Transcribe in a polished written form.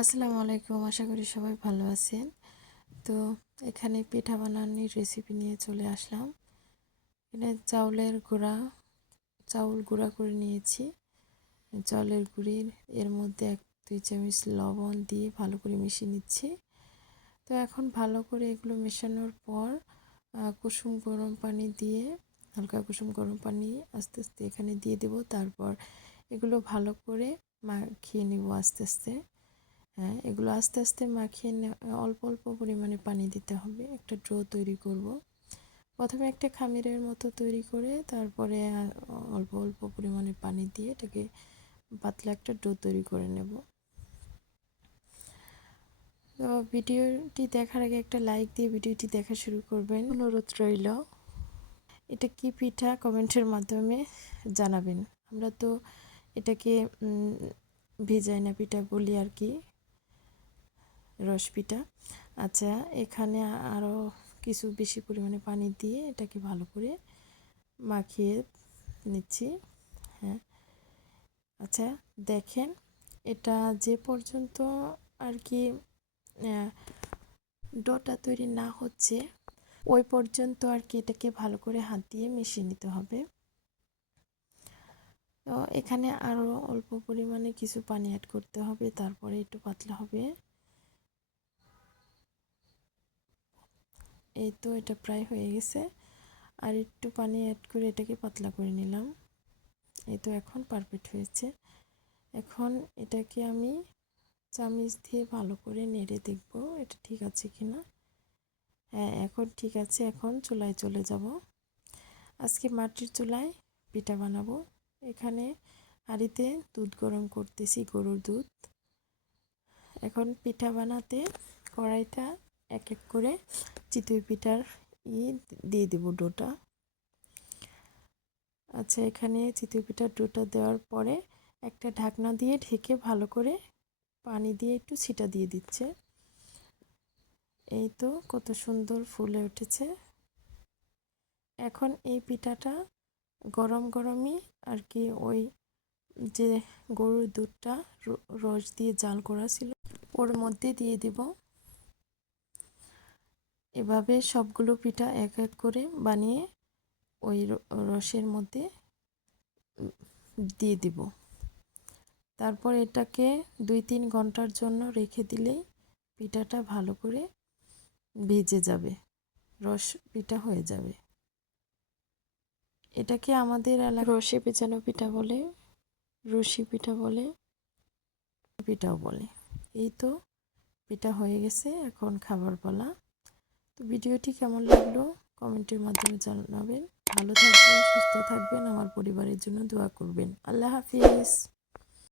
আসসালামু আলাইকুম, আশা করি সবাই ভালো আছেন। তো এখানে পিঠা বানানোর রেসিপি নিয়ে চলে আসলাম। এখানে চাউল গুঁড়া করে নিয়েছি। চাউলের গুঁড়ির এর মধ্যে 1-2 চামচ লবণ দিয়ে ভালো করে মিশিয়ে নিচ্ছি। তো এখন ভালো করে এগুলো মেশানোর পর কুসুম গরম পানি দিয়ে হালকা কুসুম গরম পানি আস্তে আস্তে এখানে দিয়ে দেব। তারপর এগুলো ভালো করে মাখিয়ে নেব আস্তে আস্তে। হ্যাঁ, এগুলো আস্তে আস্তে মাখিয়ে অল্প অল্প পরিমাণে পানি দিতে হবে। একটা ডো তৈরি করব। প্রথমে একটা খামিরের মতো তৈরি করে তারপরে অল্প অল্প পরিমাণে পানি দিয়ে এটাকে পাতলা একটা ডো তৈরি করে নেব। তো ভিডিওটি দেখার আগে একটা লাইক দিয়ে ভিডিওটি দেখা শুরু করবেন, অনুরোধ রইল। এটা কি পিঠা কমেন্টের মাধ্যমে জানাবেন। আমরা তো এটাকে ভেজাই না পিঠা বলি আর কি, রস পিঠা। আচ্ছা, এখানে আরও কিছু বেশি পরিমাণে পানি দিয়ে এটাকে ভালো করে মাখিয়ে নিচ্ছি। হ্যাঁ, আচ্ছা দেখেন, এটা যে পর্যন্ত আর কি ডোটা তৈরি না হচ্ছে ওই পর্যন্ত আর কি এটাকে ভালো করে হাত দিয়ে মিশিয়ে নিতে হবে। তো এখানে আরও অল্প পরিমাণে কিছু পানি অ্যাড করতে হবে, তারপরে একটু পাতলা হবে। এই তো এটা প্রায় হয়ে গেছে, আর একটু পানি অ্যাড করে এটাকে পাতলা করে নিলাম। এই তো এখন পারফেক্ট হয়েছে। এখন এটাকে আমি চামচ দিয়ে ভালো করে নেড়ে দেখব এটা ঠিক আছে কিনা। হ্যাঁ, এখন ঠিক আছে। এখন চুলায় চলে যাব। আজকে মাটির চুলায় পিঠা বানাবো। এখানে হাঁড়িতে দুধ গরম করতেছি, গরুর দুধ। এখন পিঠা বানাতে কড়াইটা এক এক করে চিতই পিঠার দিয়ে দেব ডোটা। আচ্ছা, এখানে চিতই পিঠার ডোটা দেওয়ার পরে একটা ঢাকনা দিয়ে ঢেকে ভালো করে পানি দিয়ে একটু ছিটা দিয়ে দিচ্ছে। এই তো কত সুন্দর ফুলে উঠেছে। এখন এই পিঠাটা গরম গরমই আর কি ওই যে গরুর দুধটা রস দিয়ে জাল করা ছিল ওর মধ্যে দিয়ে দেব। এভাবে সবগুলো পিঠা এক এক করে বানিয়ে ওই রসের মধ্যে দিয়ে দিব। তারপর এটাকে 2-3 ঘন্টার জন্য রেখে দিলেই পিঠাটা ভালো করে ভিজে যাবে, রস পিঠা হয়ে যাবে। এটাকে আমাদের এলাকায় রসে ভেজানো পিঠা বলে, রসি পিঠা বলে, পিঠাও বলে। এই তো পিঠা হয়ে গেছে, এখন খাবার পালা। তো ভিডিওটি কেমন লাগলো কমেন্টের মাধ্যমে জানাবেন। ভালো থাকবেন, সুস্থ থাকবেন, আমার পরিবারের জন্য দোয়া করবেন। আল্লাহ হাফিজ।